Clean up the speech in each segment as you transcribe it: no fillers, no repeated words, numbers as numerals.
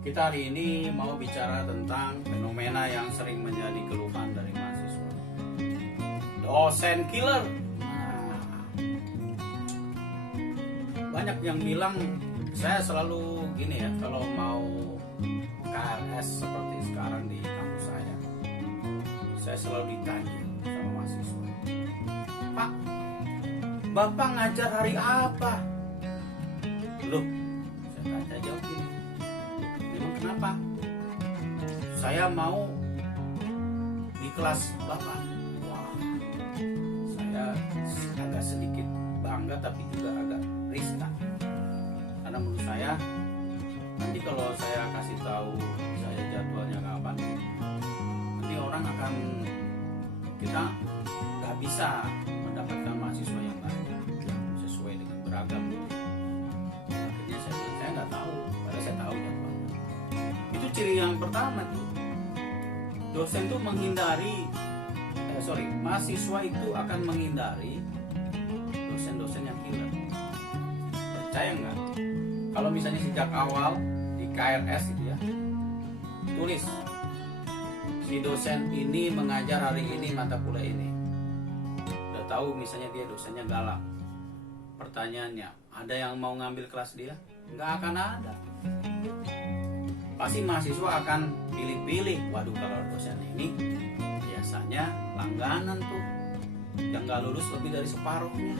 Kita hari ini mau bicara tentang fenomena yang sering menjadi keluhan dari mahasiswa. Dosen killer. Nah, banyak yang bilang, saya selalu gini ya, kalau mau KRS seperti sekarang di kampus saya selalu ditanya sama mahasiswa, Pak, Bapak ngajar hari apa? Loh, saya jawab gini, memang kenapa? Saya mau di kelas Bapak. Wah, saya agak sedikit bangga tapi juga agak riskan. Karena menurut saya, nanti kalau saya kasih tahu saya jadwalnya kapan, nanti orang akan, kita nggak bisa mendapatkan mahasiswa yang banyak sesuai dengan beragam. Akhirnya saya bilang, saya nggak tahu, padahal saya tahu jadwalnya. Itu ciri yang pertama tuh, dosen tuh menghindari, mahasiswa itu akan menghindari dosen-dosen yang killer. Percaya nggak? Kalau misalnya sejak awal di KRS itu ya, tulis si dosen ini mengajar hari ini mata kuliah ini. Udah tahu misalnya dia dosennya galak. Pertanyaannya, ada yang mau ngambil kelas dia? Nggak akan ada. Pasti mahasiswa akan pilih-pilih. Waduh, kalau dosen ini biasanya langganan tuh, yang nggak lulus lebih dari separuhnya.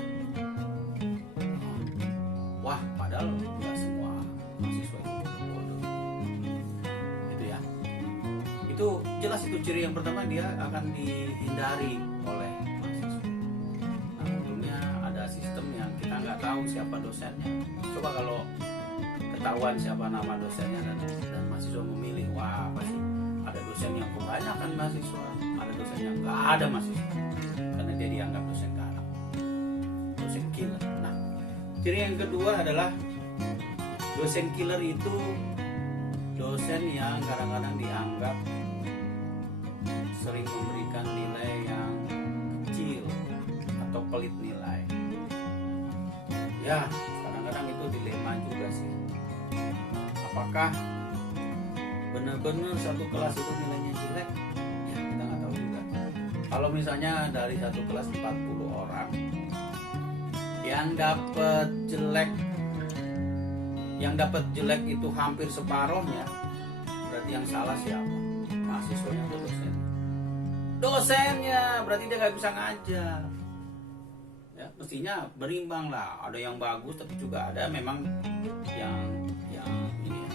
Wah, padahal nggak semua mahasiswa itu bodoh. Gitu ya. Itu jelas, itu ciri yang pertama, dia akan dihindari oleh mahasiswa. Nah, untungnya ada sistem yang kita nggak tahu siapa dosennya. Coba kalau ketahuan siapa nama dosennya dan mahasiswa memilih, wah pasti ada dosen yang kebanyakan mahasiswa, ada dosen yang nggak ada mahasiswa, karena dia dianggap dosen galak, dosen killer. Nah, ciri yang kedua adalah dosen killer itu dosen yang kadang-kadang dianggap sering memberikan nilai yang kecil atau pelit nilai. Ya, kadang-kadang itu dilema juga sih. Apakah benar-benar satu kelas itu nilainya jelek? Ya, kita nggak tahu juga. Kalau misalnya dari satu kelas 40 orang yang dapat jelek itu hampir separuhnya, berarti yang salah siapa? Mahasiswanya atau dosennya? Berarti dia nggak bisa ngajar. Ya, mestinya berimbang lah, ada yang bagus tapi juga ada memang yang ini ya.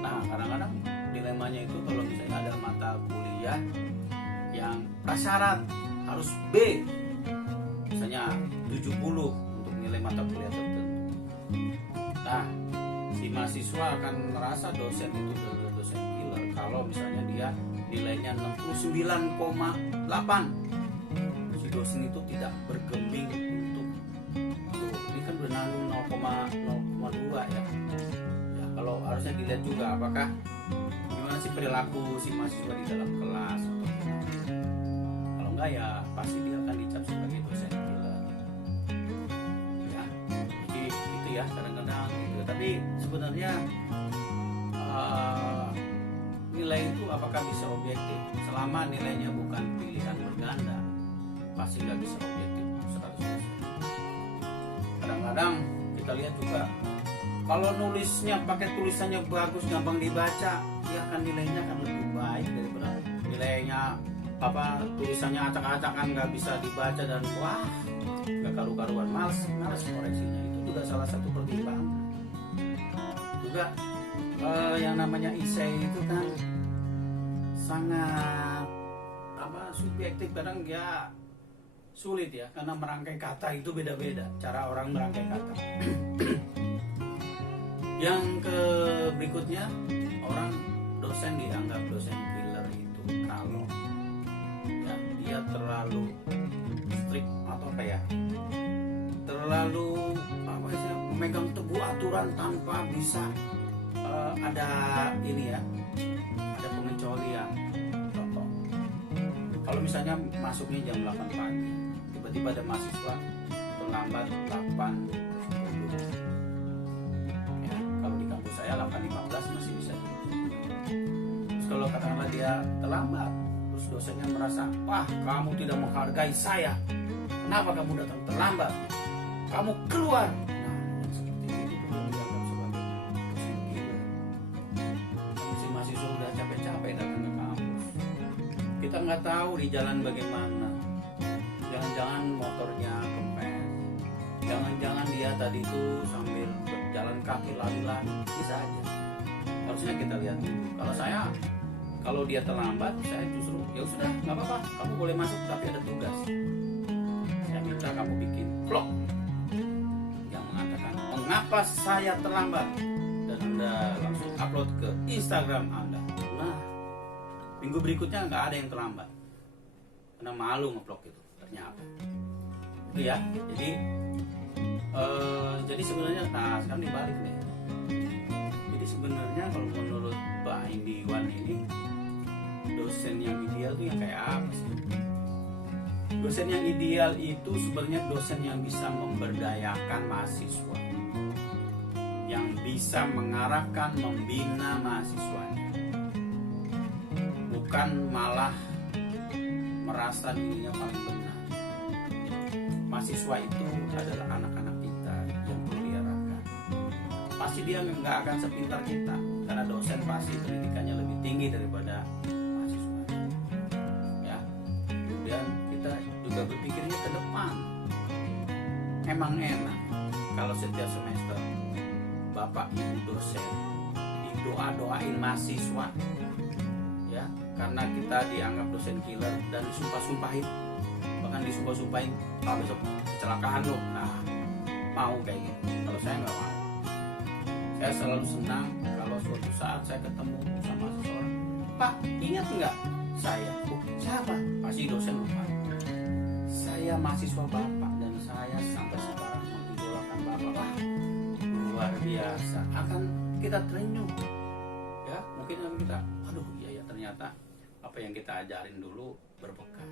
Nah, kadang-kadang dilemanya itu kalau misalnya ada mata kuliah yang prasyarat harus B, misalnya 70 untuk nilai mata kuliah tertentu. Nah, si mahasiswa akan merasa dosen itu dosen killer kalau misalnya dia nilainya 69,8. Si dosen itu tidak bergeming untuk ini kan udah nanggung 0,2 ya. Ya, kalau harusnya dilihat juga apakah gimana sih perilaku si mahasiswa di dalam kelas atau gimana. Kalau enggak ya pasti dia akan dicap sebagai dosen killer. Ya, jadi itu ya kadang-kadang gitu. Tapi sebenarnya nilai itu apakah bisa objektif? Selama nilainya bukan pilihan berganda, pasti nggak bisa objektif 100%. Kadang-kadang kita lihat juga, kalau nulisnya pakai tulisannya bagus, gampang dibaca, ya kan nilainya akan lebih baik daripada nilainya tulisannya acak-acakan, nggak bisa dibaca dan wah nggak karu-karuan, males koreksinya. Itu juga salah satu pertimbangan. Juga yang namanya esai itu kan sangat subjektif, kadang ya sulit ya, karena merangkai kata itu beda-beda cara orang merangkai kata. Yang berikutnya, orang dosen dianggap dosen killer itu kalau ya, dia terlalu strict atau terlalu memegang teguh aturan tanpa bisa ada ini ya, ada pengecualian. Contoh, kalau misalnya masuknya jam 8 pagi, tiba-tiba ada mahasiswa terlambat 8.10. Ya, kalau di kampus saya 8.15 masih bisa. dia terlambat, terus dosennya merasa, wah kamu tidak menghargai saya, kenapa kamu datang terlambat, kamu keluar. Nah, yang seperti itu belum dianggap sebagai dosen gila. Si mahasiswa udah capek-capek datang ke kampus, kita nggak tahu di jalan bagaimana, jangan-jangan motornya kempes, jangan-jangan dia tadi tuh sambil berjalan kaki lari-lari, bisa aja. Harusnya kita lihat dulu. Kalau dia terlambat, saya justru ya sudah nggak apa-apa, kamu boleh masuk tapi ada tugas. Saya minta kamu bikin vlog yang mengatakan mengapa saya terlambat, dan Anda langsung upload ke Instagram Anda. Nah, minggu berikutnya nggak ada yang terlambat karena malu ngevlog itu ternyata. Itu ya. Jadi sebenarnya, nah sekarang dibalik nih. Jadi sebenarnya kalau menurut Pak Indiwan ini, dosen yang ideal itu yang kayak apa sih? Dosen yang ideal itu sebenarnya dosen yang bisa memberdayakan mahasiswa, yang bisa mengarahkan, membina mahasiswanya, bukan malah merasa dirinya paling benar. Mahasiswa itu adalah anak-anak kita yang perlu diarahkan. Pasti dia nggak akan sepintar kita, karena dosen pasti pendidikannya lebih tinggi daripada mahasiswa. Ya, kemudian kita juga berpikirnya ke depan. Emang enak kalau setiap semester bapak ibu dosen didoa-doain mahasiswa, ya, karena kita dianggap dosen killer dan disumpah-sumpahin, bahkan disumpah-sumpahin, besok kecelakaan loh. Nah, mau kayak gitu? Kalau saya nggak mau. Saya selalu senang kalau suatu saat saya ketemu sama seseorang, Pak, ingat nggak saya? Siapa? Pasti dosen lupa. Saya mahasiswa bapak dan saya sampai sekarang mengidolakan bapak. Wah, luar biasa. Akan kita terenyuh. Ya, mungkin kita, aduh iya ya, ternyata apa yang kita ajarin dulu berbekas.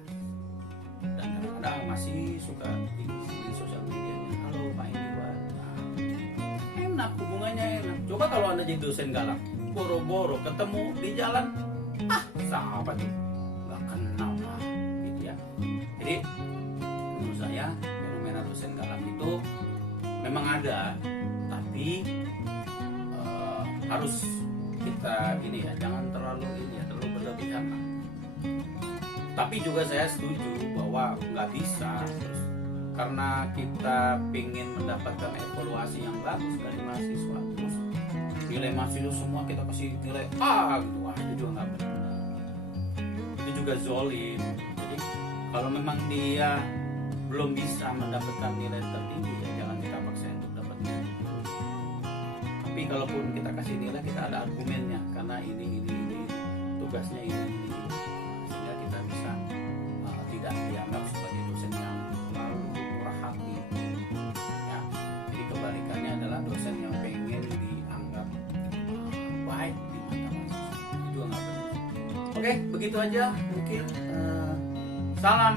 Dan kadang-kadang masih suka di sosial medianya, halo Pak Indiwan. Enak, hubungannya enak. Coba kalau Anda jadi dosen galak, boro-boro ketemu di jalan, sahabat tuh nggak kenal lah, gitu ya. Jadi menurut saya fenomena dosen galak itu memang ada, tapi harus kita ini ya, jangan terlalu berlebihan lah. Tapi juga saya setuju bahwa nggak bisa terus karena kita ingin mendapatkan evaluasi yang bagus dari mahasiswa, terus nilai mahasiswa semua kita kasih nilai A gitu. Wah, itu juga nggak benar, itu juga zolim. Jadi kalau memang dia belum bisa mendapatkan nilai tertinggi, ya jangan kita paksa untuk dapat nilai. Tapi kalaupun kita kasih nilai, kita ada argumennya, karena ini tugasnya ini, sehingga kita bisa tidak dianggap sebagai dosen yang terlalu murah hati. Ya, jadi kebalikannya adalah dosen yang pengen dianggap baik di mata mahasiswa. Itu juga nggak benar. Oke, begitu aja mungkin. Salam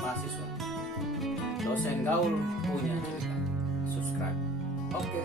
mahasiswa. Dosen gaul punya cerita. Subscribe. Oke.